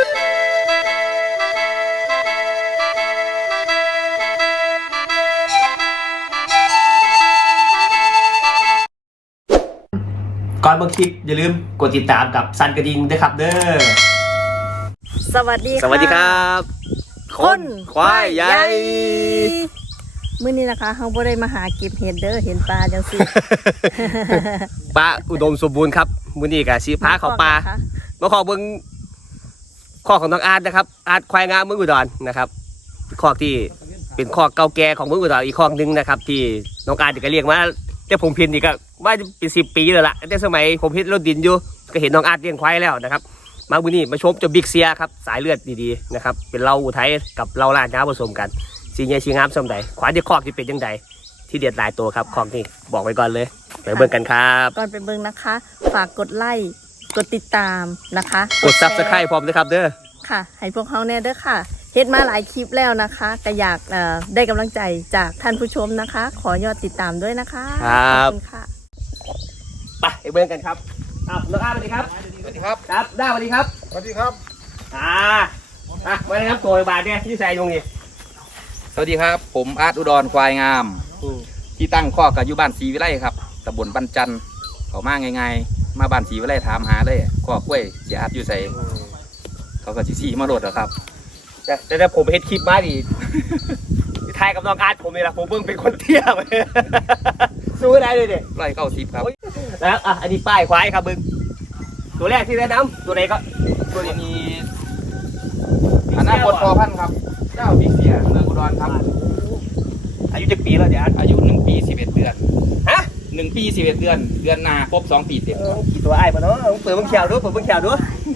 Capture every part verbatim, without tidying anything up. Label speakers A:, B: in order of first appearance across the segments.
A: ก่อนเบิ่งคลิปอย่าลืมกดติดตามกับซันกระดิ่งด้วยครับเด้อ
B: สวัสดีค่ะ
A: สวัสดีครับ
B: คน
A: ควายใหญ่
B: มื้อนี้นะคะเฮาบ่ได้มาหาเก็บเห็ดเด้อเห็นปลาจังซี่
A: ปลาอุดมสมบูรณ์ครับมื้อนี้ก็สิพาเข้าป่ามาขอเบิ่งข้อของน้องอาร์ตนะครับอาร์ตควายงามเมืองอุดรนะครับข้อที่เป็นข้อเก่าแก่ของเมืองอุดรอีกข้อนึงนะครับที่น้องอาร์ตก็เรียกมาแต่ผมเพียนนี่ก็ว่าเป็นสิบปีแล้วล่ะแต่สมัยผมเฮ็ดรถดินอยู่ก็เห็นน้องอาร์ตเลี้ยงควายแล้วนะครับมาวันนี้มาชมเจ้าบิ๊กเซียครับสายเลือดดีๆนะครับเป็นเราอุทัยกับเราลาดน้ำผสมกันสีเงี้ยสีงามสมใดขวานที่คอกที่เป็นยังไงที่เด็ดหลายตัวครับคอกนี่บอกไว้ก่อนเลยไปเบิ่งกันครับ
B: ก่อนไปเบิ่งนะคะฝากกดไลค์กดติดตามนะคะ
A: กดซับสไครป์พร้อมด้วยครับเด้อ
B: ค่ะให้พวกเขาแน่เด้อค่ะเฮ็ดมาหลายคลิปแล้วนะคะก็อยากได้กำลังใจจากท่านผู้ชมนะคะขอยอดติดตามด้วยนะคะ
A: ครับ
B: ขอบคุณค่ะ
A: ไปไปเบิ่งกันครับอ้าวน้องอาร์ตสวัสดีครับ
C: สวัสดีครับ
A: ครับได้สวัสดีครับ
C: สวัสดีครับ
A: อ่าอ่ะมาเลยครับตัวบาทเนี่ยที่ใส่ตรงนี้
C: สวัสดีครับผมอาร์ตอุดรควายงามที่ตั้งข้อกับอยู่บ้านศรีวิไลครับตำบลบันจันเขามาง่ายๆมาบ้านศรีวิไลถามหาเลยข้อกล้วยเสียอาร์ตอยู่ใส่เขาก็ชี้มาโหลดแล้วครับ
A: แต่แต่ผมเฮ็ดคลิปมาดิทายกับน้องอาร์ตผมนี่แหละผมเพิ่งเป็นคนเที่ยวสู้ได้เลยเด็ก
C: ร้อยเก้าสิบครับ
A: แล้วอ่ะอันนี้ป้ายควายครับบึงตัวแรกที่แนะนำตัวไหนก็
C: ตัวนี้อนาคตพอพันครับเจ้าบิ๊กเสียเมืองอุดรครับ
A: อายุจะปีแล้วเดี๋ยว
C: อายุหนึ่งปีสิบเอ็ดเดือน
A: ฮะ
C: หนึ่งปีสิบเอ็ดเดือนเดือนหน้าครบสองปีเต็ม
A: กี่ตัวไอ้ปะเนาะเปิดเบิ้งเขียวดูเปิดเบิ้งเขียวดู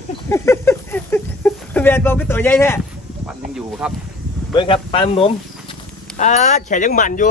A: เวียนบอกเป็นตัวใหญ่แท้
C: วันยังอยู่ครับ
A: เบิ้งครับปลาหนุ่มอ่าแขนยังมันอยู่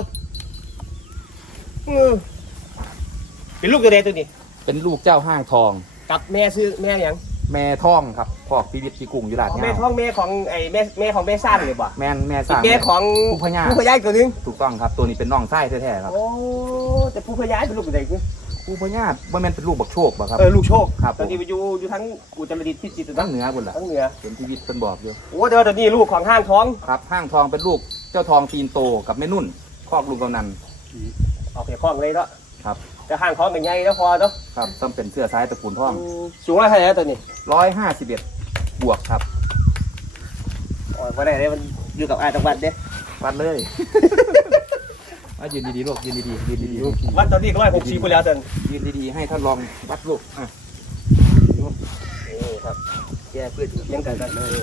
A: เป็นลูกตัวเด็กตัวนี้
C: เป็นลูกเจ้าห้างทอง
A: กับแม่ซื้อแม่ยัง
C: แม่ท่องครับพอกพีวิทย์พีกุ้งอยู่หลาด
A: แม่ท่องแม่ของไอ้แม่แม่ของแม่ซ่านเลยบ่
C: แม่แม่ซ่าน
A: แม่ของ
C: ผู้พญา
A: ผู้พญาตัวนึง
C: ถูกต้องครับตัวนี้เป็นน้องไส้แท้ๆครับ
A: โอ้แต่ผู้พญาเป็นลูกตัวเด็กคือ
C: ผู้พญาว่าแม่เป็นลูกบักโชคบ่ครับ
A: เออลูกโชค
C: ครับ
A: ตอนนี้ไปอยู่อยู่ทั้งอุตรดิตถ์พิจิตร
C: ทั้งเหนือบนล่ะ
A: ทั้งเหนือ
C: เป็นพีวิทย์เป็นบอกอยู่
A: โอ้เดี๋ยวตอนนี้ลูกของห้างทอง
C: ครับห้างทองเป็นลูกเจ้าทองตีนโตกับแม่นุ่นคอกลุงกำนัน
A: ออกไปคล้องเลยเนาะ
C: ครับ
A: จะห้างทองเป็นไงแล้วพอเนาะ
C: ครับต้องเป็นเสื้อซ้ายตระกูลทอง
A: สูงเท่าไหร่แล้วตอนนี้
C: ร้อยห้าสิบเอ็ดบวกครับ
A: อ๋อวันไหนเนี่ยมันอยู่กับอาจังหวัดเด้
C: วัดเลยมายืนดีๆลูกยืนดีๆยืนดีๆ
A: วัดตอนนี้ก็ร้อยหกสิบไปแล้วจน
C: ยืนดีๆให้ท่านลองวัดลูกอ่ะ
A: นี่ครับแก้เพื่อเลี้ยงไก่กันเลย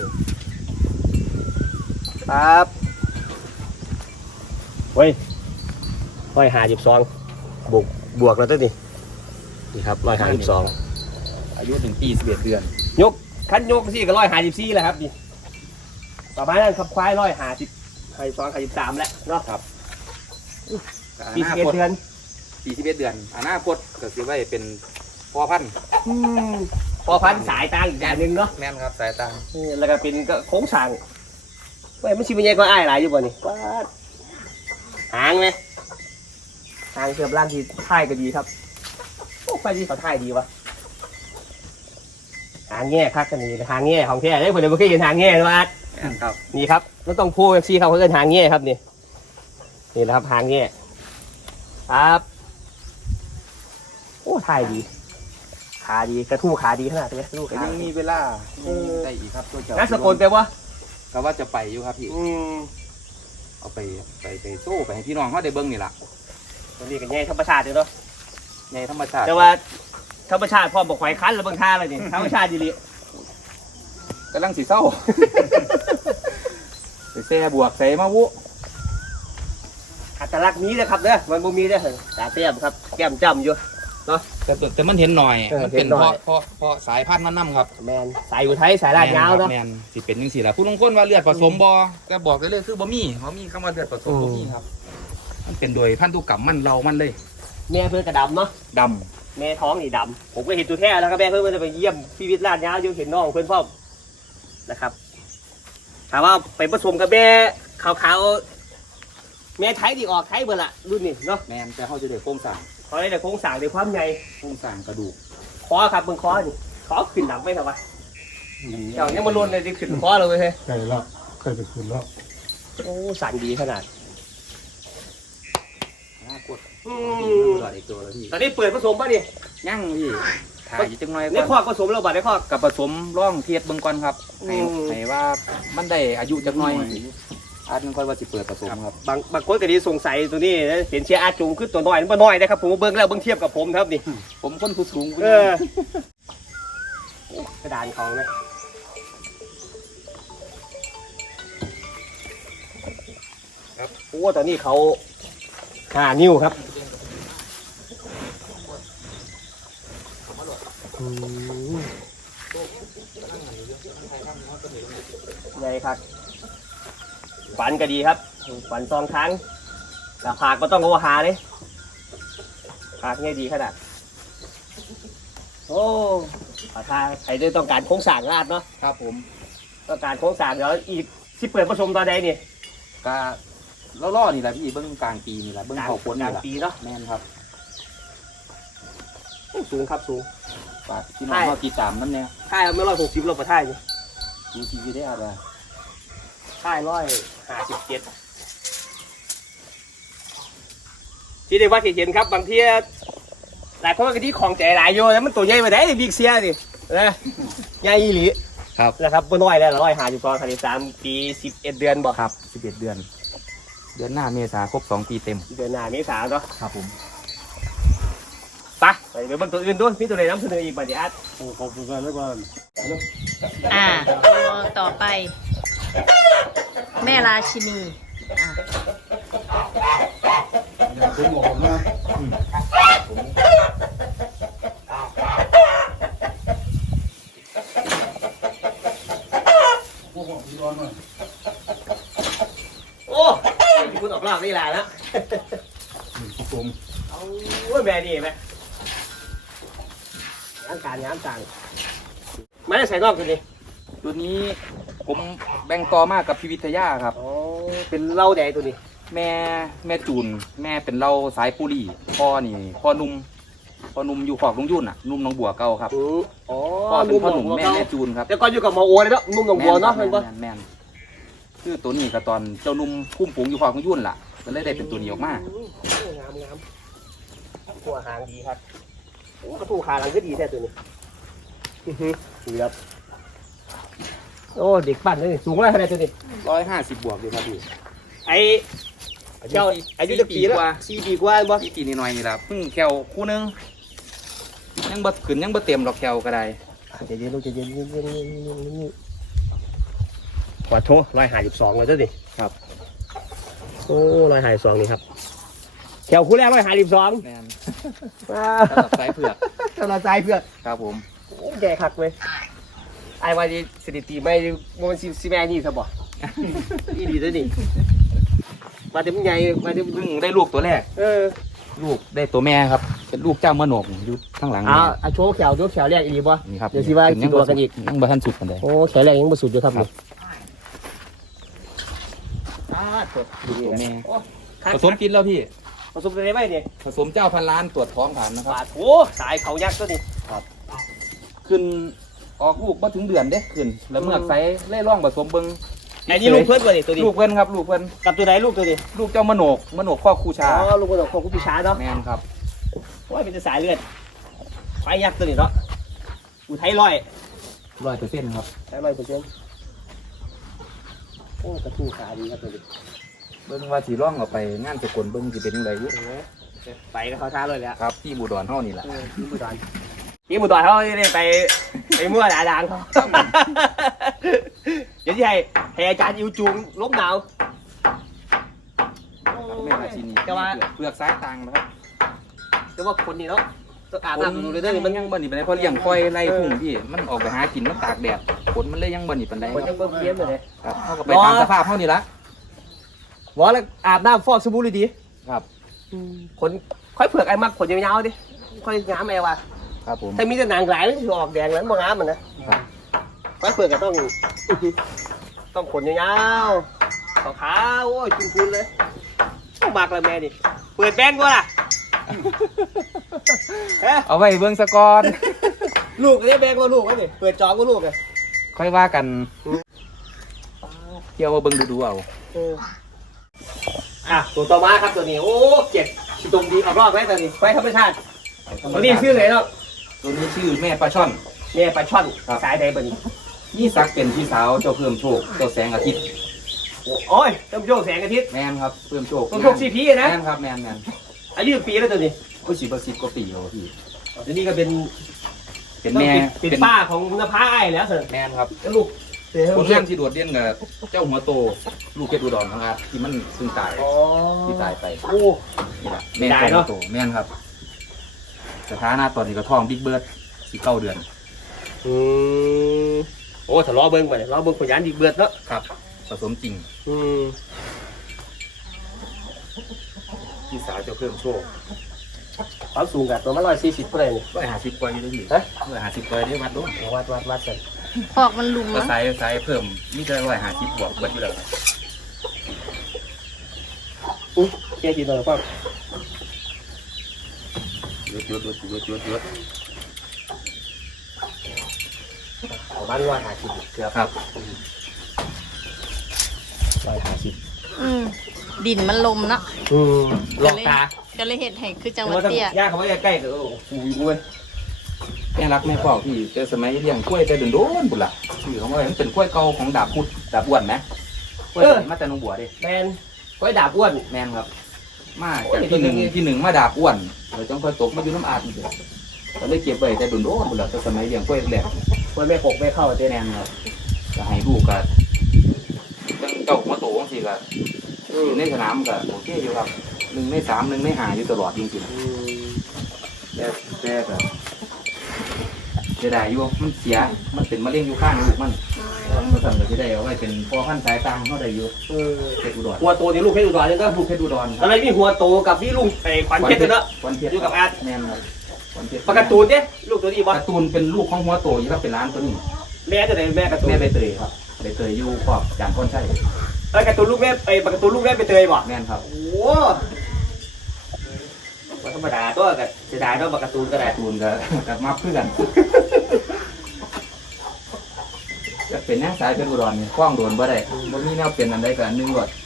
A: ครับเฮ้ยร้อยห้าสิบสองบวกบวกแล้วตัวนี้นี่ครับร้อยห้าสิบสอง
C: อายุหนึ่งปีสิบเอ็ดเดือน
A: ยกคันยกสี่ก็ร้อยห้าสิบสี่แหละครับนี่ต่อไปนั่นขับควายร้อยห้าสิบห้าสิบสองห้าสิบสามแล้วเนาะครับปีสิบเอ็ดเดือน
C: ปีสิบเอ็ดเดือนอนาคตก็คือว่าเป็นพ่อพันธุ์
A: พ่อพันธุ์สายต่างอีกอย่างหนึ่งเนาะ
C: แม่นครับสายต่าง
A: แล้วก็เป็นก็โค้งสั่งไม่ไม่ชิบเป็นยังก็อ้ายหลายอยู่บ่นี่ว่าหางไหมหางเกือบล้านที่ท่ายก็ดีครับโอ้ไปที่เขาท่ายดีวะหางแง่คักกันนี่หางแง่ของแท้เลยผมเลยไม่เคยเห็นหางแง่เลยว่า
C: ครับ
A: นี่ครับแล้วต้องพูดซีเขาเขาเอิ้นหางแง่ครับนี่นี่นะครับหางแง่ครับโอ้ท่ายดีขาดีกระทู้ขาดีขนาดนี้ลูก
C: ยังมีเวลาได้อีกครับตัวเจ้า
A: นักสกลแต่ว่า
C: ก็ว่าจะไปอยู่ครับพี่เอาไปไปไปสู้ไปให้พี่น้องเขาได้เบิ้งนี่แหละ
A: ตัวนี้กันแง่ธรรมชาติเนาะ
C: แง่ธรรมชาติ
A: แต่ว่าธรรมชาติพ่อบอกไข่คันแล้วบางท่าเลยนี่ธรรมชาติดีเลย
C: กำลังสีเศร้าไปเซ่บวกใส่มาวุ
A: อัตลักษณ์นี้นะครับเด้อมันบ่มีเด้อตาเตี้ยมครับแก้มจ้ำอยู่เนาะ
C: แต่แต่มันเห็นหน่อยมันเป็นเพราะเพราะเพราะสายพันธุ์มันนำครับ
A: แมนสายอยู่ไทยสายลาดยาวเนาะ
C: แมนสิเป็นยังสี่ละผู้ลงคนว่าเลือดผสมบ่ก็บอกได้เลยคือบ่มีบ่มีคำว่าเลือดผสมบ่มีครับมันเป็นโดยพันธุกรรมมันเรามันเลย
A: แม่เพื่อนกระดำเนาะ
C: ด
A: ำแม่ท้องนี่ดำผมก็เห็นตัวแท้แล้วครับแม่เพื่อนมันจะไปเยี่ยมชีวิตลาดยาวอยู่เห็นน้องเพื่อนพ่อนะครับถามว่าไปผสมกับแม่ขาวๆแม่ไทยดีออกไทยเบอร์ละรุ่นนี้เนาะ
C: แมนแต่เขาจะได้โครงสร้าง
A: เขาได้แต่โครงสร้างในความใหญ่
C: โครงสร้างกระดูก
A: คอครับมึงคอนี่คอขึ้นหนักไหมครับวะเจ้ายังมาล้นเลยที่ขึ้นคอเลยเฮ้ย
D: ไก่ละเคยไปคืนแล้ว
A: โอ้สั่นดีขนาด
C: น่ากด
A: อื
C: ดู
A: ม
C: หลอดอีกตัวแล้วพี่
A: ตอนนี้เปิดผสมป่ะนี่
C: ยั่งพี่ถ่ายอยู่จังหน่อย
A: ในค
C: ก่
A: อ
C: อน
A: กผสมเราบัดในคอก
C: กับผสมร่องเทียดเบิ่งก่อนครับให้
A: อืม
C: ให้ว่ามันได้อายุจักหน่อยอาจมันค่อยว่าสิเปิดผสมครับ
A: บางบางคนก็ดีสงสัยตัวนี้นะเห็นเชียร์อาจุงขึ้นตัวน้อยมันบ่น้อยนะครับผมเบิ่งแล้วเบิ่งเทียบกับผมครับนี่
C: ผมคนผู้สูง
A: เออ กระดานของนะโอ้ตอนนี้เขาห้านิ้วครับอืมใหญ่ครับฝันก็ดีครับฝันสองครั้งแต่ผากก็ต้องโอหาเลยผากเนี่ยดีขนาดโอ้ถ้าใครได้ต้องการโค้งสร้างลาดเนาะ
C: ครับผม
A: ต้องการโค้งสร้างเดี๋ยวอีกที่เปิดผสมตอนใดนี่
C: ก็ล่อๆนี่แหละพี่เบิ้งกลางปีนี่แหละเบิ้งเขาพ้น
A: ก
C: นี่
A: ลาง
C: แหละ
A: ปีเนาะ
C: แม่นครับ
A: สูงครับสูง
C: ฝากพี่น้องเขาติดตามนั่นเนี่ย
A: ค่ายเอาไม่ร้อยหกสิบโลประท่ายนี่
C: ดูทีวีได้อะไร
A: ค่ายร้อยห้าสิบเจ็ดที่ได้ว่าเห็นครับบางทีหลายคนก็ที่ของใจหลายโยแล้วมันตัวใหญ่มาได้บิ๊กเซียดินะใหญ่อีหลี
C: ครับ
A: นะครับบ่น้อยแล้วร้อยห้าสิบสองคันสามปีสิบเอ็ดเดือนบ่
C: ครับสิบเอ็ดเดือน เดือนหน้าเมษาครบสองปีเต็ม
A: เดือนหน้าเมษาเนาะ
C: ครับผม
A: ไปไปเบิ่งตัวอื่นด้วยมีตัวไหนนำเสนออีกบัดนี้อาร์ต
D: โอ้ขอบคุณกันแล้วกัน
B: อ่าตัวต่อไป แม่ราชินีอ่า
D: ผมบอกผมนะพวกผมพี่ร้อนหน่อย
A: โอ้มีคุณออกรอบนี่แหละนะ
D: ผสม
A: เอาโอ้ยแม่นี่ไหมงานการงานต่างไม่ได้ใส่นอกตัวนี้
C: ตัวนี้ผมแบ่งต่อมากกับพิวิทยาครับ
A: อ๋อเป็นเหล้าแดงตัวนี้
C: แม่แม่จูนแม่เป็นเราสายปุรีพ่อนี่พ่อนุ่มพ่อนุ่มอยู่ขอกลุงยุ่นอ่ะนุ่มหน้องบัวเก่าครับ
A: อืออ๋อ
C: พ่อเป็นพ่อหนุ่ม
A: บัว
C: แม่
A: เก่า
C: แม่จูนครับ
A: แต่ก่อนอยู่กับหมอโอเลยเนาะนุ่มหนองบัวเนาะ
C: แม่
A: เห็นปะ
C: แม่นแม่นคือตัวนี้กับตอนเจ้านุ่มพุ่มปุ๋งอยู่ขอกลุงยุ่นล่ะก็เลยได้เป็นตัวนี้ออกมา
A: อืมโอ้งามงามหัวหางดีครับโอ้กระทู้ขาหลังก็ดีแท้ตัวนี้อื้อหือดีครับโอ้เด็กปั้นเลยสูงอะไรขนาดตัวนี้
C: ร้อยห้าสิบบวกเลยครับพี่
A: ไอ้เจ้าอายุจะปีแล้วสี่ปีกว่าบ่
C: พี่ปีนิดหน่อยนี่แหละเพิ่งแควคู่หนึงยังบ่ขึ้นยังบ่เต็มหรอกแควก็ได้
A: ใจเย็นลูกใจเย็นเย็นเย็นเย็นเย็นเย็นขอโทษร้อยห้าสิบสองเลยเจ้าดิ
C: ครับ
A: โอ้ร้อยห้าสิบสองนี่ครับแถวคู่แรกร้อยห้าสิบสอง
C: แม่นสำหรับสายเผือก
A: สำหรับใจเพื่อน
C: ครับผม
A: โอ้แก่คักเว้ยไอ้วันนี้สถิติไม่มันสิสิแม่นี่ซะบ่อีดีตัวนี้มาเต็มใหญ่มาเต็ม
C: เพิ่งได้ลูกตัวแรก
A: เออ
C: ลูกได้ตัวแม่ครับ เป็นลูกเจ้ามะโนกอยู่ข้างหลัง
A: เอา
C: นี่
A: เอาโชว์แขวโชว์แขวแรกอีดีบ่
C: นี่ครับ
A: เดี๋ยวสิว่า
C: ขึ้
A: สิตัวกันอีก
C: ยังบ่ทันสุดกันเลย
A: โอ้แขวแรกยังบ่สุดอยู่ครับ
C: ครั
A: นี่
C: บ
A: อ้าตัว
C: ลูกตัวแม่
A: โอ้คัก
C: ผสมกินแล้วพี่
A: ผสมได้ไหมเนี่ย
C: ผสมเจ้าพันล้านตรวจท้องผ่านนะครับ
A: บาดโถสายเขายักษ์ตัวนี้
C: ขึ้นออกลูกมาถึงเดือนเด้ขึ้น แล้วเมือกใสเล่ร่องผสมเบิง
A: ไอ้นี่ลูกเพื่อนตัวนี้ตัวนี้
C: ลูกเพิ่นครับลูกเพิ่น
A: กับตัวไหนลูกตัวนี้
C: ลูกเจ้ามะโนกมะโนกข้อคู่
A: อ๋
C: ชา
A: อลูกกระดกของคุณพิชาเนาะ
C: แม่นครับ
A: โอ้ยเป็นแต่สายเลือดไฟยักษ์ตัวนี้เนาะอุทัยร้อย
C: ร้อยเปอร์เซ็นต์ครับ
A: ไทยร้อยเปอร์เซ็นต์โอ้กระทู้ขาดีครับตัวนี้
C: เบิ่งว่าสีร่องออกไปงานสกลเบิ่งสิเป็นจังไดอยู่
A: เออไปกับเขาท้าเลยแหละ
C: ครับที่บูดอนเฮานี่แหละ
A: เออที่บุตรที่บุตรเขาเนี่ยไปไปมั่วด่าดังเขาเดี๋ยวที่ให้ให้อาจารย์อิวจูงล้มหนาว
C: แม่ราชินี
A: แต่ว่า
C: เปลือกซ้ายต่างนะครับ
A: แต่ว่าคนนี้เนาะต้องอาบ
C: คน
A: น้ำดูเลยเด้
C: มั
A: อน มัน
C: ยังบ่นี่ปานใดเพราะเลี้ยงควายไล่พุ่งพี่มันออกไปหากินมันตากแดดฝนมันเลยยังบ่นี่ปานใด
A: คน
C: ค
A: ยั
C: รับ
A: งเบิ่มเพี้ยนอยู่เลย
C: ครับเฮาก็ไปตามสภาพเฮานี่ละ
A: บอกแล้วอาบน้ำฟอกสบู่เลยดี
C: ครับ
A: คนค่อยเผือกไอ้มักขนยาวๆดิค่อยงามไอ้ว่ะ
C: ครับผม
A: ถ้ามีแต่หนังหลายมันจะออกแดงนั้นบ่งามมันนะครับ ค่อยเผือกก็ต้อง ต้องขนยาวๆขาวๆโอ้ยจุนๆเลยต้องบักละแม่ดิเปิดแบงก์ก็ล่ะเฮ้ย
C: เอาไว้เบิ่งสะกอน
A: ลูกก็ได้แบงก์ก็ลูกไว้ดิเปิดจองก็ลูกเลย
C: ค่อยว่ากันเที่ยวมาเบิ่งดูๆเอา
A: อ่ะตัวต่อมาครับตัวนี้โอ้เจ็ดชิตรงดีออกรอบไหมตัวนี้ไฟธรรมชาติตัวนี้ชื่ออะไรเนาะ
C: ตัวนี้ชื่อแม่ปลาช่อน
A: แม่ปลาช่อน
C: ครับ
A: สายใดบ่นี้
C: นี่ซักเป็นพี่สาวเจ้าเพิ่มโชคเจ้าแสงอาทิตย์
A: โอ้ยต้นโยกแสงอาทิตย์
C: แม่นครับเพิ่มโชค
A: ต้นโยกซีพีนะ
C: แม่นครับแม่นแม่น
A: อายุกี่ปีแล้วตัวนี้
C: ก็สิบสิบกว่าปีแล้วพี่
A: ตัวนี้ก็เป็น
C: เป็นแม่
A: เป็นป้าของนภาไอ้แล้วเสร็จ
C: แม่นครับ
A: แล้วลูกเสีย
C: คนเลี้ยงที่โดดเด่นกับเจ้าหัวโตลูกเพชรอุดรนะครับที่มันเพิ่งตาย
A: อ๋อ
C: ที่ตายไป
A: โอ้
C: นี่แหละแม่
A: ได้
C: เจ้าหั
A: เนาะ
C: วโตแม่นครับสถานะตอนนี้ก็ท้องบิ๊กเบิร์ดสิเก้าเดือน
A: อืมโอ้ถ้าล้อเบิ้งไปล้อเบิ้งขยันอีกเบือดเนาะ
C: ครับผสมจริง
A: อืม
C: พี่สาวเจ้าเพิ่มโชค
A: ความสูงกับตัวมาร้อยสี่สิบเท่าไหร่นี่
C: ร้อยห้าสิบกว่าอยู่ด้วยพี่
A: ฮะ
C: ร้อยห้าสิบกว่าได้วัดด้วย
A: วัดวัดวัดกัน
B: พอกมันลุม
C: ก็
B: มั้ง
C: สายสายเพิ่มมีแต่ร้อยห้าสิบบวกเบิดอยู่แล้ว
A: อู้เชี่ยจีนตัวป้า
C: ยุดยุดยุดยุดยุดยุด
A: เอาบ้านร้อยห้าสิบเกือบ
C: ครับ
A: ร้อยห้าสิบ
B: อืมดินมันลมเนาะ
A: อืมหลอกตา
B: ก็เลยเห็นให้คือจังห
A: แต่
B: วัด
A: ว่าต้อง
B: เตี้ย
A: ย่างเขาไว้ใกล้ๆก็โอ้โหอยู่เว้ย
C: แม่รักแม่พ่อพี่แต่สมัยเลี้ยงกล้วยแต่โดนๆบุญละชื่อเขาว่ามันเป็นกล้วยเก่าของดาบพุทธดาบอ้วนไหมกล้วยตัวนี้มาแต่หนองบัวเดิ
A: แมนก้อยดาบอ้วน
C: แม่นครับ มาจากที่หนึ่งที่หนึ่งมาดาบอ้วนเราจังค่อยตกมาอยู่น้ำอาดอีกก็เลยเก็บไว้แต่โดนๆบุญละแต่สมัยเลี้ยงกล้วยแหลก
A: ก้อยแม่กกแม่เข้าเต้น
C: แม่นครับจะให้ลูกกันจังเจ้าหัวโตของสิกันอยู่ในสนามก็โอเคอยู่ครับหนึ่งในสามหนึ่งในห้าอยู่ตลอดจริงๆ
A: อืม
C: แต่แต่ก็เสียดายอยู่มันเสีย มันเป็นมะเร็งอยู่ข้างลูกมันมันทำก็จะได้เอาไว้เป็นพ่อพันธุ์สายตางเขาได้อยู่
A: เออ
C: เพชรอุดร
A: หัวโตนี่ลูกเพชรอุดรนี่ก็
C: ลูกเพชรอุดรค
A: อะ
C: รับ
A: ไรนี่หัวโตกับนี่ลุงไอ้ขวัญเพชรเนาะ
C: ขวัญเพชร
A: อยู่กับอาร์ต
C: แม่นครับขวัญเพชร
A: ปากการ์ตูนเนี่ยลูกตัวนี้บอส
C: การ์ตูนเป็นลูกของหัวโตอยู่ครับเป็นร้านตัวนี้
A: แม่ตัวไหนแม่การ์ตูน
C: แม่ใบเตยครับใบเตยอยู่ขอบจานก้อนใช่
A: ไอ้การ์ตูนลูกแม่ไอ้ปากการ์ตูนลูกแม่ไปเตยบ่
C: แม่นครับ
A: โอ้โหว่าธรรมดาตัวกับเสียดายเนาะปากการ์ตูนก็ได้
C: การ์ตูนกับกับมาเพื่อนจะเป็นนักสายเพชรอุดรนี่คล้องโดนบ่ได้บ่มีแนวเป็นอันใดกับอันหนึงหมด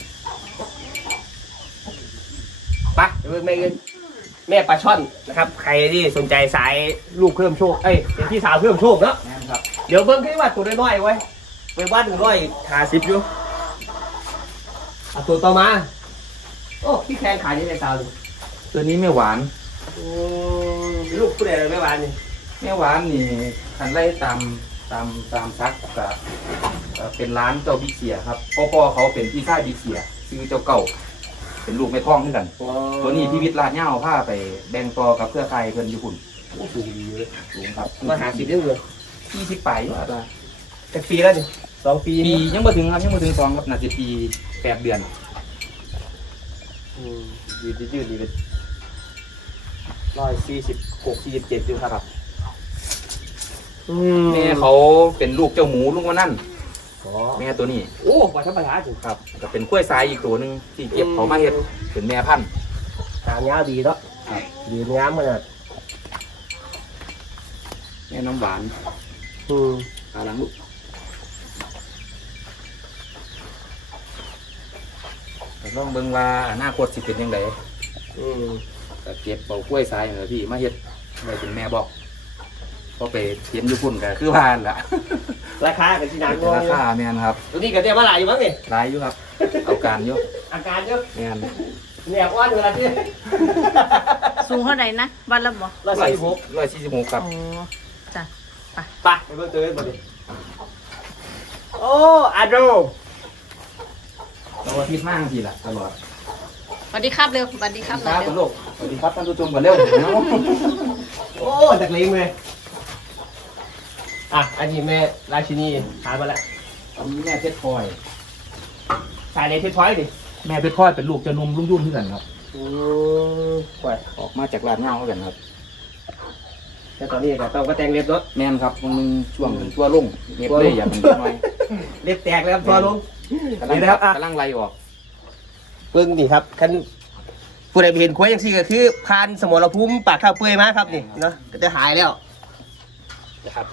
A: ไปเดี๋ยวแม่แม่ปลาช่อนนะครับใครที่สนใจสายลูกเพิ่มโชคเอ้ยเป็นพี่สาวเพิ่มโชคเนาะ
C: แม่นครับ
A: เดี๋ยวเบิ้งแค่ว่าตัวน้อยๆไว้ไปวัดหนึ่งร้อยหาสิบอยู่เอาตัวต่อมาโอ้พี่แคนขายนี่ในสาวนี่
C: ตัวนี้ไม่หวาน
A: อืมลูกผู้ใดไม่หวานนี่
C: แม่หวานนี่คันไล่ตามตามตามซักกับเป็นร้านเจ้าบิ๊กเสียครับพ่อพ่อเขาเป็นพี่ชายบิ๊กเสียซื้อเจ้าเก่า เป็นลูกไม่ท้องด้วยกัน ตัวนี้พี่วิทย์ลาดเหย้าผ้าไปแบ่งต่อกับเครือข่ายเพิ่นอยู่หุ่น
A: โอ้สูงดีเลย
C: สูงครับ
A: มาหาสิบเรื่องเลย
C: ยี่สิบปลายอยู่ครับ
A: แต่ปีแล้วนี่สองปี
C: ปียังบ่ถึงครับยังบ่ถึงสองครับน่าจะปีแปดเดือน
A: อืมยืดยืดดีเป็นร้อยสี่สิบหกสี่สิบเจ็ดอยู่ครับอืม
C: แม่เขาเป็นลูกเจ้าหมูลุงวันนั่น
A: อ๋อ
C: แม่ตัวนี้
A: โอ้ปลาธรรมดาถึง
C: ครับก็เป็นกล้วยทรายอีกตัวหนึงที่เก็บเขามาเฮ็ดเป็นแม่พันธุ์
A: หางยาวดีเนาะ
C: ครับ
A: ดีงามขนาด
C: แม่น้ำหวาน
A: อืม
C: ตาหลังลูกก็ต้องเบิ่งว่าอนาคตสิเป็นยังไง
A: อืม
C: ก็เก็บเอากล้วยทรายเหรอพี่มาเฮ็ดไว้เป็นแม่บอกพอไปเห็นอยู่พุ่นก็คือผ่านละ
A: ราคาเป็นที่นาน
C: เป็นราคาแม่นครับ
A: ตัวนี้ก็เจ๊มาหลายอยู่มั้งนี่
C: หลายอยู่ครับ เอาการอยู่
A: อาการเยอะ
C: แม่น
A: แหนวอ้วนเวลาที่
B: สูงเท่าไหร่นะวันละบ่
A: ร้อยสี่สิบหก
C: ร้อยสี่สิบหกครับ
B: อ๋อจ้ะ
A: ไปไปเบิ่งตัวเองก่อนดิโอ้อาโด
C: เราอาทิตย์มากทีละตลอด
B: สวัสดีครับเร็วสวัสดีครับห
C: ค
B: น่อ
C: รั
B: ย
C: บ
B: เร็ว
C: ลูกสวัสดีครับท่านผู้ชมกันเร็ว
A: โอ้ดักเลงเลยอ่ะอันนี้แม่ราชินีหายมาแล้ว
C: อันนี้แม่เพชรพลอย
A: สายในเทปพอยต์ดิ
C: แม่เพชรพลอยเป็นลูกเจะนุ่มรุ่งยุ่นที่กันครับ
A: อืมปล่อย
C: ออกมาจากลาดเหง้ากันครับ
A: แต่ตอนนี้ก็ต้องก็แต่งเล็บรถ
C: แม่นครับมึงช่วงชั่วลุ่งเงียบเลยอย่ามันน้อย
A: เล็บแตกแล้วครับตัวลง
C: กำลัง
A: นี่นะครับอ่ะ
C: กำลังไล่ออก
A: เบิ่งนี่ครับคันผู้ใดไปเห็นควายอย่างซี่ก็คือพานสมรภูมิปากข้าวเปื่อยมาครับนี่เนาะก็จะหายแล้วนะครับค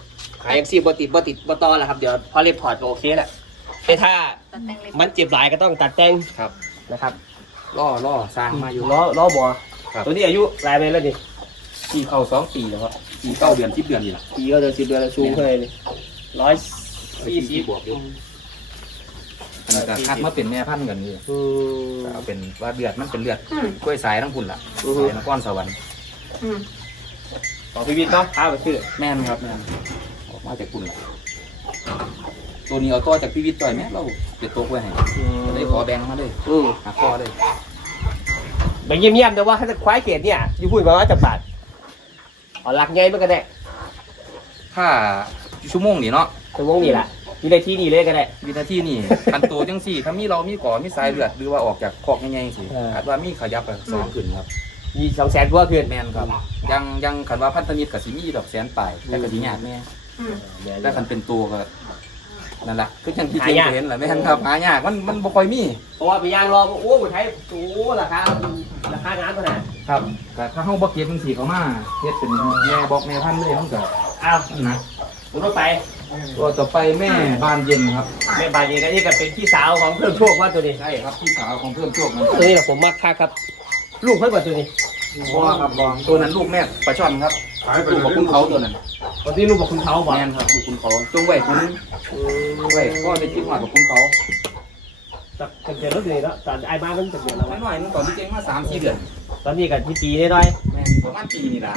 A: หายยังซีบ่ติดบ่ติดบ่ต่อแล้วครับเดี๋ยวพอเล็บถอดก็โอเคแหละแต่ถ้า
B: ตัดแต่งเล็บ
A: มันเจ็บหลายก็ต้องตัดแต่ง
C: ครับ
A: นะครับ
C: ล่อล่อสร้างมาอยู่
A: ล้อล้อบอ
C: ครับ
A: ตัวนี้อายุหลายไปแล้วนี่
C: ปีเข้าสองปีแล้วครับปีเก้าเดือนสิบเดือนนี่แหละ
A: ปีก็เดือนสิบเดือนแล้วสูงเท่าไหร่นี่ร้อยสี่สิบบ
C: วกอยู่ อันนี้ก็คัดมาเป็นแม่พันธุ์กันนี่
A: อืม
C: ก็เอาเป็นว่าเลือดมันเป็นเลือดกล้วยสายทั้งพุ่นล่ะ
A: อือฮึ
C: สายนครสวรรค์
B: อืม
A: ของพี่วิทย์เนาะพาไปซื้อ
C: แม่นครับแม่นออกมาจากพุ่นล่ะตัวนี้เอาตัวจากพี่วิทย์จ่อยไหมเราเป็นตัวกล้วยให้ก็เลยขอแบ่งมาเลย
A: อืม
C: หักคอเลย
A: แบบเยี่ยมๆแต่ว่าถ้าจะควายเกรดเนี่ยอยู่พูดมาว่าจะบาทเอาหลักไงมันก็ได้
C: ถ้าชั่วโมงนี่เนาะ
A: ชั่วโมงนี่แหละมีในที่นี่เลยก็ได้
C: วินาทีนี่คันโตจังสี่ ถ้ามีเรามีก่อมีสายเลือดหรือว่าออกจากคอกง่ายๆสิ
A: เออ
C: อาจว่ามีขยับอะสองขึ้นครับ
A: มีสองแสนกว่าเพื่อน
C: แม่นครับยังยังคันว่าพันธมิตรกับสิมีดอกแสนปลายแต่กับสิยากแม่
B: อืม
C: แต่คันเป็นตัวก็นั่นแหละคือจังที่เจนเห็นแหละแม่นครับหายากมันมันบ่ค่อยมี
A: เพราะว่าไปย่างรอโอ้โหไทยโอ้ราคาราคางานเท่าไหร่
C: ครับก็ถ้าเฮาบ่เก็บจังซี่เขามาเฮ็ดเป็นแม่บอกแม่พันธุ์เลยมันก็
A: อ้าว
C: นั่นนะ
A: ผมต้องไป
C: ตัวต่อไปแม่บานเย็นครับ
A: แม่บานเย็นก็นี่ก็เป็นพี่สาวของเพื่อนโชคว่าตัวนี้
C: ใช่ครับพี่สาวของเพื่อนโชคมัน
A: ตัวนี้แหละผมมักค่าครับ ลูกเพิ่งกว่าตัวนี้
C: บ่ครับบ่ตัวนั้นลูกแม่ปลาช่อนครับ
D: หายไป
C: ลูกของคุณเขาตัวนั้น
A: ตัวนี้ลูกบอกคุณเขาบอก
C: แม่นครับลูกคุณเขาจงไว้คุณไว้ก็ได้คิดว่ากับคุณเขา
A: จับเกิดรถเลยแล้วตอนไอ้บ้านมันจะเกิดแล้ว
C: น้อยหน่อยนึงตอนที่เจงมาสามสี่เดือน
A: ตอนนี้กับที่ปีได้ด้วย
C: แม่นประมาณปีนี่ล่ะ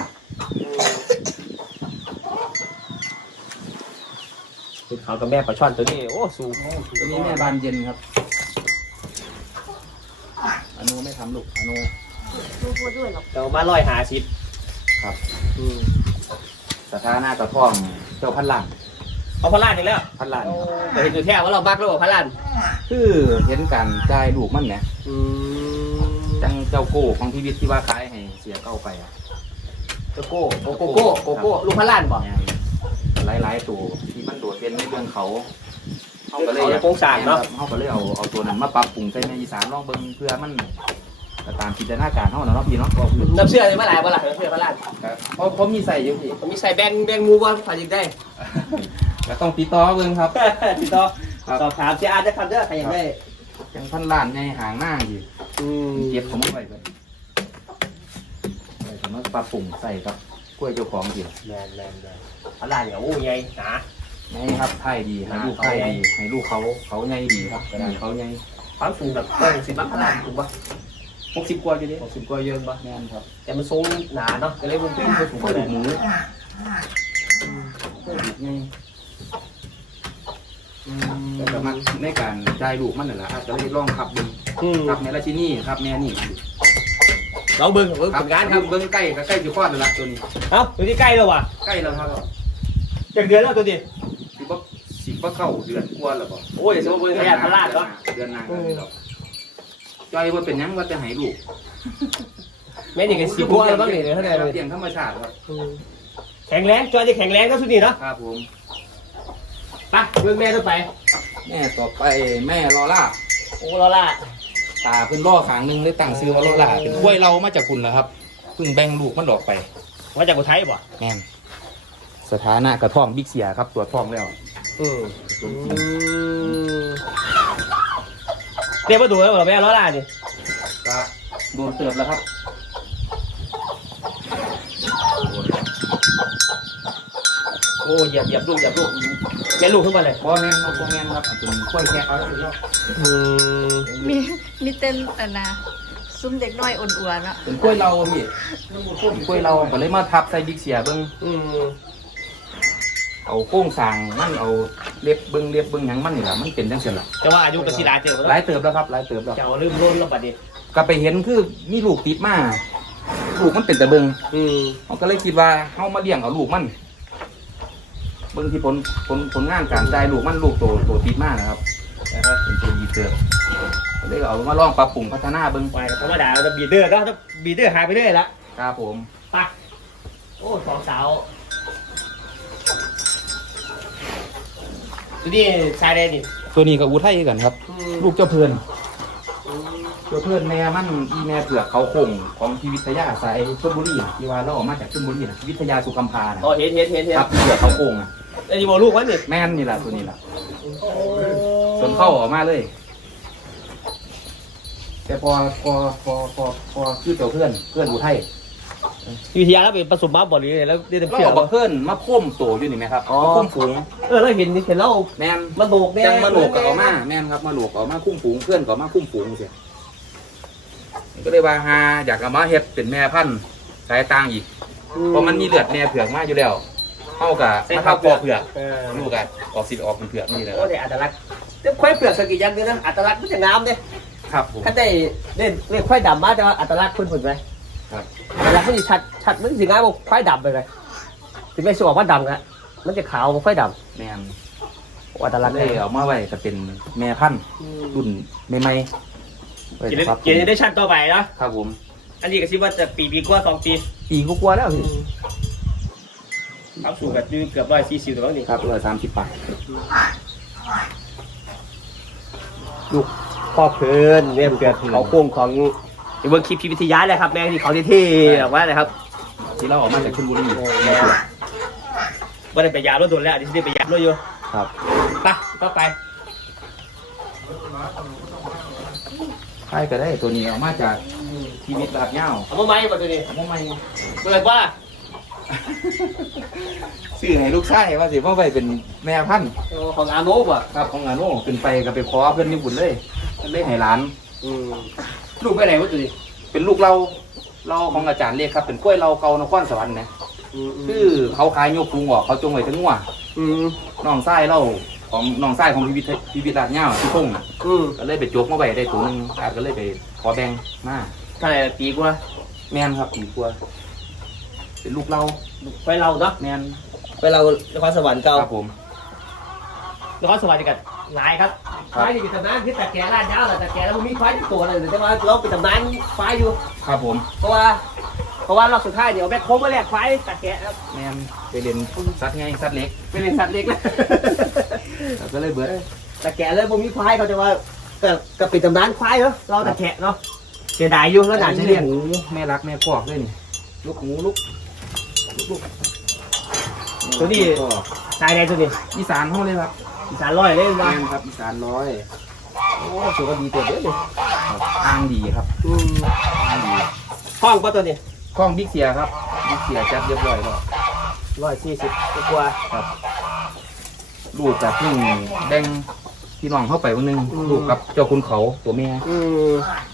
A: คุณเขากับแม่ปลาช่อนตัวนี้โอ้สูง
C: ตัวนี้แม่บานเย็นครับอนุไม่ทำลูกอนุ
B: ลูกพูดด้วยหรอก
A: เรามาลอยหาชิป
C: ครับสถานะกระท่อมเจ้าพันล้าน
A: เอาพลาดอีกแล้ว
C: พันล้านครับ
A: แต่เห็นอยู่แท้ว่าเราบักแล้วบอกพลาด
C: คือเห็นการจ่ายลูกมันเนี่ย
A: อืม
C: จังเจ้าโก้ของพีวิทย์ที่ว่าขายให้เสียเก้าไปอะ
A: โกโก้โกโก้โกโก้โก้ลูกพลาดบอก
C: หลายหลายๆตัวที่มันโดดเด่นในเรื่องเขาเขาก็เลย
A: เขาเลยโครงสร้างเนาะ
C: เขาก็เลยเอาเอาตัวนั้นมาปรับปรุงใส่ในอีสานลองเบิ่งเพื่อมันก็ตามจินตนาการเขาเนาะพี่เนาะก็คือ
A: น้ำเชื่อเลยเมื่อไหร่เมื่อไหร่น้ำเชื่อพลาด
C: เพราะเพราะมีใส่อยู่พี่
A: ผมมีใส่แบงแบงมูว่าผลิตได้
C: ก็ต้องติดต่อเบิ่งครับ
A: ติดต่อสอบถามเจ้าอาร์ตได้ครับเด้อใครอยากได้
C: จังพันล้านในหางหน้าอยู่
A: อืม
C: เก็บของมันไว้เลยไว้สำหรับปรับปรุงใส่ครับกล้วยเจ้าของสิ
A: แมนแมนแมนพลาดเนี่ยโอ้ยไงหนา
C: ไงครับไทยดีให้ลูกไทยดีให้ลูกเขาเขาใหญ่ดีครับกระดานเขาใหญ่
A: ความสูงแบบเกินสิบมักพลาดถูกปะหกสิบกว่าอยู่ดิ
C: หกสิบกว่าเยอะปะแม่นครับ
A: แต่มันทรงหนาเนาะก็เลยมันเป็นสูง
C: กล้วยดูกหมูกล้วยดูกไงแต่ก็มักในการได้ลูกมันนั่นแหละอาจจะเลยลองขับดู
A: อืม
C: ขับแม่ละชินี่ครับแม่นี่
A: เราเบิ้งเบิ้ง
C: ครั
A: ผลงานครับ
C: เบิ้งใกล้ก็ใกล้จะคลอดแล้วล่ะตัวนี้
A: เอ้าตัวที่ใกล้แล้วว่ะ
C: ใกล้แล้วครับ
A: จากเดือนแล้วตัวนี้
C: สิบ่สิบ่เข้าเดือนกว่าแล้วบ่
A: โอ้ยเดี๋ยวสมมติเบิ้งขยันพลาดเนาะ
C: เดือนหน้าจอยว่าเป็นยังว่าจะให้ลูก
A: แม่นี่ก็สิบกว่าแล้วบ้างนี่เดี๋ยวเท่าไหร่เลย
C: เลี้ยงธรรมชาติครับ
A: แข็งแรงจอยจะแข็งแรงก็สุดนี่เนาะ
C: ครับผม
A: ไปเบิ้งแม่ต้องไป
C: แม่ต่อไปแม่ลอล่า
A: โอ้ลอล่า
C: ตาเพิ่นล่อขางหนึงเลยตั้งซื้อว่าลอล่าเป็นกล้วยเรามาจากคุณแล้วครับเพิ่งแบ่งลูกมันออกไป
A: มาจากอุทัยบ่
C: แม่นสถานะกระท่อมบิ๊กเสียครับตัวจท้องแล้ว
A: อืมเรียกว่าดูแล้วเหรอแม่ลอล่านี่
C: ก็โดนเติบแล้วครับ
A: โอ้เหยียบเหยียบลูกเหยียบลูกแม่ลูกขึ้นมาเลย
C: บอแม่นครับบอแม่นครับอันเป็นกล้วยแค่เขาแล้ว
A: อืม
B: มีมีเต้นแต่นะซุ้มเด็กน้อยอ่อนอัวเนาะ
C: เป็นกล้วยเราพี่เป็นกล้วยเราก็เลยมาทับใส่บิ๊กเสียเบิ้ง
A: อืม
C: เอาโค้งสร้างมันเอาเล็บเบิ้งเล็บเบิ้งหยังมันนี่แหละมันเป็นจังซี่ล่ะ
A: แต่ว่าอายุกับศิลาเจอ
C: หลายเติบแล้วครับหลายเติบแล้ว
A: เจ้าลืมล้นแล้วบัดนี้
C: ก็ไปเห็นคือมีลูกติดมาลูกมันเป็นแต่เบิ้ง
A: อืม
C: เขาก็เลยคิดว่าเฮามาเลี้ยงเอาลูกมันเบิ้งที่ผลผลผลงานการจ่ายลูกมันลูกโตโตติดมานะครับนะครับเป็นตัวดีเติบก็เลยเอามาลองปรับปรุงพัฒนาเบิ้ง
A: ไปธรรมดาเราจะบีเดอร์ก็จะบีเดอร์หายไปเรื่อยละ
C: ครับผม
A: ไปโอ้สองสาวตัวนี้ชายแดนนี่
C: ตัวนี้กับอูไทยกันครับ
A: อืม
C: ลูกเจ้าเพื่อนเจ้าเพื่อนแม่มันอีแม่เผือกเขาโคงของที่วิทยาสายชลบุรีที่ว่าเราออกมาจากชลบุรีนะวิทยาสุคัมพานะ
A: อ๋อเห็นเห็นเห็นเห็น
C: ครับเผือกเขาโคงอ่ะ
A: ไอ้นี่บอกลูกวะนี่
C: แม่นนี่ล่ะตัวนี้ล่ะส่วนเข้าออกมาเลยแต่พอพอพอพอพอคือตัวเพื่อนเพื่อนอุทัย
A: วิทยาแล้วเป็นผสมมาบ่หรือแล้วได้เต็ม
C: เรา
A: เสีย
C: เอาเพื่อนมาพ่มโตอยู่นี่ไหมครับ
A: อ๋อ
C: มาพ่มฝูง
A: เออแล้วเห็นเห็นแล้ว
C: แม่น
A: มาโบกเนี่ย
C: จังมาโหลกกับเอามาแม่นครับมาโหลกกับเอามาคุ้มฝูงเพื่อนกับเอามาคุ้มฝูงเสียก็เลยว่าฮาอยากเอามาเฮ็ดเป็นแม่พันธุ์สายต่างอีกเพราะมันมีเลือดแม่เผือกมาอยู่แล้วเท่ากับมาทับปอเผือก
A: เออ
C: ลูกกันออกสิออกเป็นเผือกนี่แหละค
A: โอ้
C: รับ
A: เดี๋ยวอัตลักษณ์เดี๋ยวควายเปลือกสกิยังเนี่ยนะอัตลักษณ์มันจะงามเนี่ย
C: ครับผม
A: ถ้าได้เล่นเล่นควายดำมาแต่ว่าอัตลักษณ์คุณผุนไหม
C: ครับ
A: อัตลักษณ์มันจะชัดชัดมันสิงามกว่าควายดำไปเลยถึงไม่สบอกว่าดำนะมันจะขาวกว่าควายด
C: แม่น
A: ำอัตลักษณ์
C: เล
A: เลย ย
C: เอามาไว้ก็เป็นแม่พันธุ์รุ่นใหม่ๆไว้
A: กินได้
C: ครับผม
A: กินได้ชัดต่อไปนะครับ
C: ผม
A: อันนี้ก็คิดว่าจะปีปีกว่าสองปี
C: ปีกกว่าๆแล้วพี่
A: ครับสูงกับยืเกือบร้อยสี่สิบตัวนี่
C: ครับร้อยสามสิบบาท
A: ลูกพ่อเพลินเนี่ยเกิดเขาโค้งของเบิ้งคลิปพิพิธยาเลยครับแม่ที่เขาเท่ๆออกมาเลยครับ
C: ที่เราออกมาจากชลบุรี
A: ว่าได้ไปยามรถโดนแล้วอันนี้ได้ไปยามรถอยู่
C: ครับ
A: ไปก็ไป
C: ใช่ก็ได้ตัวนี้ออกมาจากชีวิตแบบเงา
A: เอามาไหมมาตัวนี้
C: ทำไม
A: เปิดว่า
C: ซื้อให้ลูกชายว่าสิเพราะไปเป็นแม่พันธุ์
A: ของอาโนบอ่ะ
C: ครับของงานโน่ขึ้นไปก็ไปขอเพื่อนญี่ปุ่นเลยเพิ่นเลยให้หลาน
A: ลูกไปไหนวะตัวนี้
C: เป็นลูกเราเราของอาจารย์เรียกครับเป็นกล้วยเราเกานครสวรรค์นะคือเขาขายโยกปูงออกเขาจงไว้ทั้งหัว
A: อืม
C: น้องไส้เราของน้องไส้ของพิพิธพิพิธราชเงาที่พงษ์น่ะ
A: อืม
C: ก็เลยไปจกมาไว้ได้ตัวหนึงอาจก็เลยไปขอแบ่งมา
A: เท่าไหร่ปีกว่า
C: แม่นครับปีกว่าเป็นลูกเรา
A: ไปเราเนาะ
C: แม่น
A: ไปเรานครสวรรค์เก่า
C: ครับผม
A: นครสวรรค์กันหลายครับควายอยู่ตำนานที่ตะแกรงลาดยาวแหละตะแกรงแล้วมันมีควายตัวเลยแต่ว่าเราเป็นตำนานควายอยู่
C: ครับผม
A: เพราะว่าเพราะว่ารอบสุดท้ายเดี๋ยวแม่โค้งมาแลกควายตะแกรงครับ
C: แม่นไปเรียนสัตว์ไงสัตว์เล็ก
A: เป็นสัตว์เล็กนะ
C: ก็เลยเบิด
A: ตะแกรงเลยผมมีควายเขาจะว่าก็ก็เป็นตำนานควายเนาะเราตะแกรงเนาะเสียดายอยู่แล้วหนาจะเลี้ยง
C: หมูแม่รักแม่คอกด้วยนี่ลูกหมูลูกลูก
A: ตัวนี้ตายในตัวนี้
C: อีสานเขาเลยครับ
A: อีสานร้อยเลย
C: แม่
A: นะ
C: นครับอีสานร้อย
A: โอ้ถือว่าดีตัวเดียวเลย
C: ทางดีครับ
A: อืม
C: ทางดี
A: ห้องก็ตัวนี้
C: คล้องบิ๊กเสียครับบิ๊กเสียจัดเรียบร้อยแล้ว
A: ร้อยสี่สิบกว่า
C: ครับลูกกับพึ่งแดงพี่น้องเข้าไปวันหนึง
A: อืม
C: ลูกกับเจ้าคุณเขาตัวแม่
A: อืม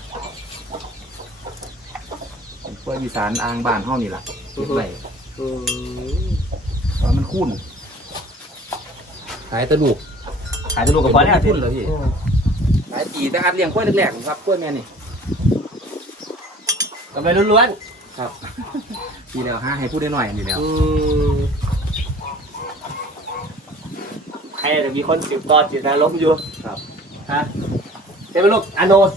C: พวกอีสานอ่างบ้านเฮานี่แหละเก็บไว้
A: อืม
C: เพราะมันคุ้นขายแตะลูก
A: ขายตัวลูกกับพอแล้ว
C: คุ้นเลยพี่ขายปีแต่อัดเลี้ยงกล้วยแรกๆครับกล้วยแม่นี่
A: กำไรล้วน
C: ครับ ปีแล้วห้าให้พูดได้หน่อยนี่แล้
A: ๆ
C: ว
A: อืมใครจะมีคนสืบต่อจิตนรกอยู่
C: ครับ
A: ฮะเจ้าลูกอโนส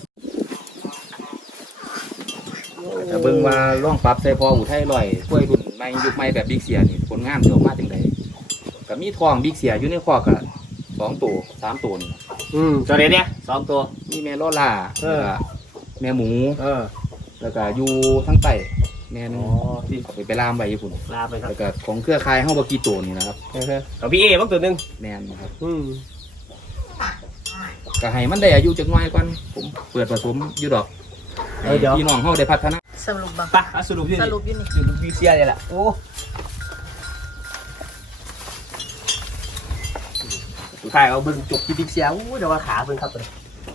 C: จะเบิ่งว่าร่องปรับใส่พออุทัยลอยกล้วยรุ่นใหม่ยุคใหม่แบบบิ๊กเสียนี่ผลงานเดี๋ยวมาจังไดก็มีทองบิ๊กเสียอยู่ในคอกอะสองตัวสามตัวนี่
A: อืมตัวนี้เนี่ยสองตัว
C: มีแม่โลล่า
A: เอ
C: แล้ว
A: อ
C: ก็แม่หมู
A: เออ
C: แล้วก็อยู่ทั้งใต้แม่หนึ
A: อ๋
C: ง
A: อที่
C: ไปไปล่ามไปญี่ปุ่น
A: ลาไปครับ
C: แล้วก็ของเครือข่ายเฮาบ่กี่ตัวนี่นะครับ
A: เอาพี่เอบ้างตัวหนึ่ง
C: แม่นนะครับ
A: อืม
C: ก็ให้มันได้อายุจักหน่อยก่อนผมเปิดผสมอยู่ดอกให้พี่น้องเฮาได้พัฒนา
B: สรุปบ้าง
A: ไปเอาสรุปอยู่
B: ส
A: นี่
B: รุปอยู่นี่
A: สรุปวีเซียเนี่ยแหละโอ้สุดท้ายเอาเบิ้งจบที่บิ๊กเซียโอ้เดี๋ยวว่าขาเบิ้งครับตัวนี้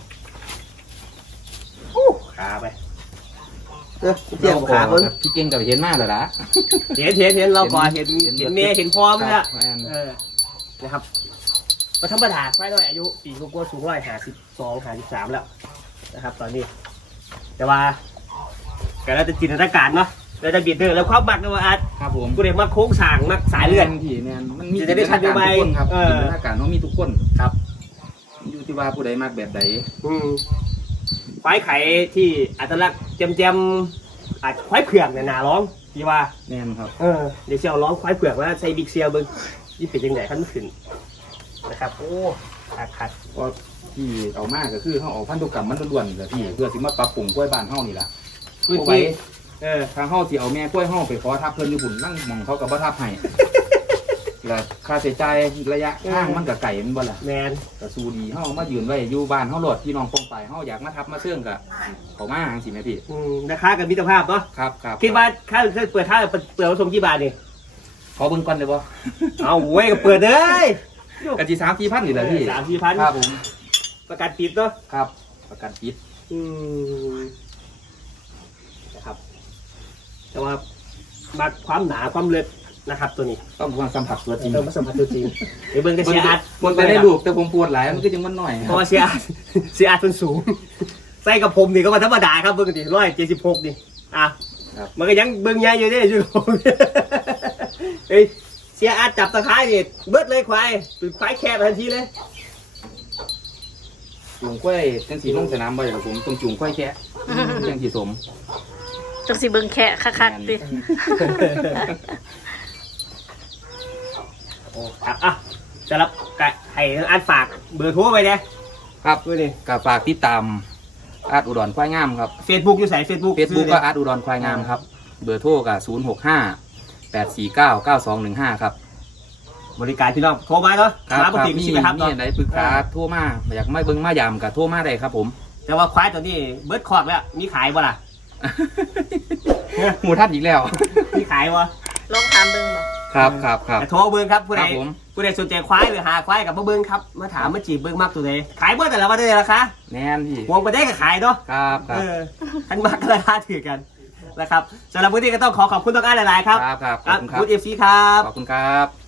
A: โอ้ขาไปเออเจียงขาเบิ้ง
C: พี่เก่งก็เห็นมาแล้วล่ะ
A: เห็นเห็นเห็นเราก่อนเห็น
C: เห็น
A: เห็นเมย์เห็นพร้อมแล้ว
C: แม่น
A: เออนะครับมาธรรมดาควายน้อยอายุปีกว่าๆสูงร้อยห้าสิบสองห้าสิบสามแล้วนะครับ ตอนนี้ แต่ว่าก็แล้วแต่จินตนาการเนาะแล้วจะเบียดเดินแล้วความมักเนาะว่าอาร์ต
C: ครับผม
A: กูเด็กมักโค้งสร้างมักสายเลือด
C: พี่แม่นมันมี
A: จะได้ทันอยู่ไหม
C: ทุกคนครับ
A: เออ
C: จินตนาการเฮามีทุกคน
A: ครับ
C: อยู่ที่ว่าผู้ใดมักแบบใด
A: อืมควายไข่ที่อัตลักษณ์เจมเจมๆอาจควายเผือกเนี่ยหนาร้องพี่ว่า
C: แม่นครับ
A: เออเดี๋ยวเซียวร้องควายเผือกว่าใส่บิ๊กเซียวเบิ้งยี่เป็นยังไงขั้นขึ้นนะครับโอ้ขาดขาด
C: ก็ที่เอามาก็คือเฮาเอาพันธุกรรมมันล้วนๆก็พี่เพื่อสิมาปรับปรุงกล้วยบ้านเฮานี่ล่ะ
A: พื้น
C: เอาไว้
A: ที่เออ
C: ทางเฮาสิเอาแม่กล้วยเฮาไปขอทับเพิ่นอยู่พุ่นนั่งหมองเขาก็บ่ทับให้แล้วค่าใช้จ่ายระยะทางมันก็ไกลมันบ่ล่ะ
A: แมน
C: ก็สู้ดีเฮามายืนไว้อยู่บ้านเฮาโลดพี่น้องป้องไปเฮาอยากมาทับมาเชื่องก็เขามาจังซี่แม่พี่
A: อืมราคากับมิตรภาพเนาะ
C: ครับครับ
A: คิดว่าค่าเปิดท่าเปิดผสมกี่บาทนี่
C: ขอเบิ่งก่อนได้บ่
A: เอาเว้ยก็เปิดเลย
C: กะสิ สามสี่พันนี่แหละพี่
A: สามสี่พัน
C: ครับผม
A: ประกันติดเนาะ
C: ครับประกันปิด
A: อืมนะครับแต่ว่ามาความหนาความลึกนะครับ ตัวนี้
C: ต้องมาสัมผัสตัวจริง
A: ต้องมาสัมผัสตัวจริงเดี๋ยวเบิ้งก็เสียอาร์ต
C: มันไปได้ลูกแต่ผมปวดหลายมันก็ยังมันหน่อย
A: เพราะว่าเสียอาร์ตเสียอาร์ตมันสูงใส่กับผมนี่ก็มาธรรมดาครับเบิ้งกันดิร้อยเจ็ดสิบหกนี่อ่ะมันก็ยังเบิ้งใหญ่อยู่เนี่ยอยู่ผมเฮ้ยเสียอาร์ตจับตะไคร้นี่เบิดเลยควายเป็นควายแคบทันทีเลย
C: จูงกล้วยจังสีลงสนามบ่อยผมต้องจูงกล้วยแค่จังสีสม
B: จังสิเบิ่งแค่คักๆติ
A: โอ้ครับอ่ะจะรับกะให้อาร์ตฝากเบอร์โทรไปเนี่ย
C: ครับ
A: ด้วยนี่
C: ก็ฝากติดตามอาร์ตอุดรควายงามครับ
A: เฟซบุ๊กอยู่ใส่เฟซบุ๊ก
C: เฟซบุ๊กก็อาร์ตอุดรควายงามครับเบอร์โทรก็ศูนย์หกห้าแปดสี่เก้าเก้าสองหนึ่งห้าครับ
A: บริการพี่น้องโทรมาเนาะ
C: ครับ
A: มาป
C: ค
A: ก
C: รับ
A: ติ
C: มี
A: มีไหมครับ
C: มีอะไรปรึกษาโทรมาอยากไม่เบิ่งมายามก็โทรมาได้ครับผม
A: แต่ว่าควายตัวนี้เบิร์ดคอร์ดแล้วมีขายบ่ล่ะ
C: หมูทัดอีกแล้ว
A: มีขายบ่
B: ลองถามเบิ่งบ่
C: ครับครับครับ
A: แต่โทรเบิ้งครับผู้ใด
C: ครับผม
A: ผู้ใดสนใจควายหรือหาควายกับมาเบิ้งครับมาถามมาจีบเบิ้งมากตัวไหนขายบ่แต่ละวันได้ราคา
C: แน่นพี่
A: วงไปได้ก็ขายเนาะ
C: ครับค
A: เอ
C: รับ
A: อทั้งมากราคาถือกันนะครับสำหรับวันนี้ก็ต้องขอขอบคุณต้องอ้านหลายๆครับ
C: ครับครับข
A: ค
C: อ
A: รั
C: บบ คุณครับ
A: คุณเอฟซีครับ
C: ขอบคุณครับ